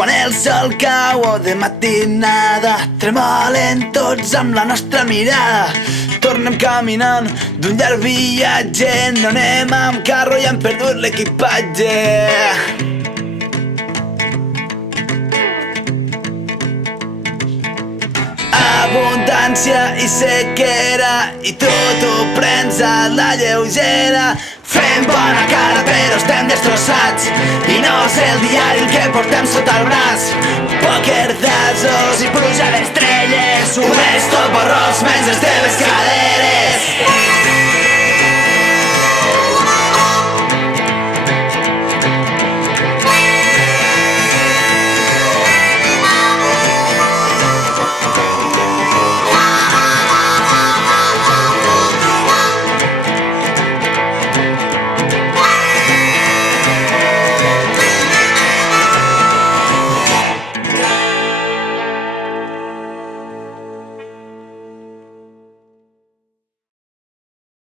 Quan el sol cau o de matinada, tremolen tots amb la nostra mirada. Tornem caminant d'un llarg viatge, no anem amb carro i hem perdut l'equipatge. Abundància i sequera i tu t'ho prens a la lleugera. Fem bona cara però estem destrossats i no és el diari el que portem sota el braç. Pòquer d'asos i pluja d'estrelles, un esto borrós menys les teves cadenes.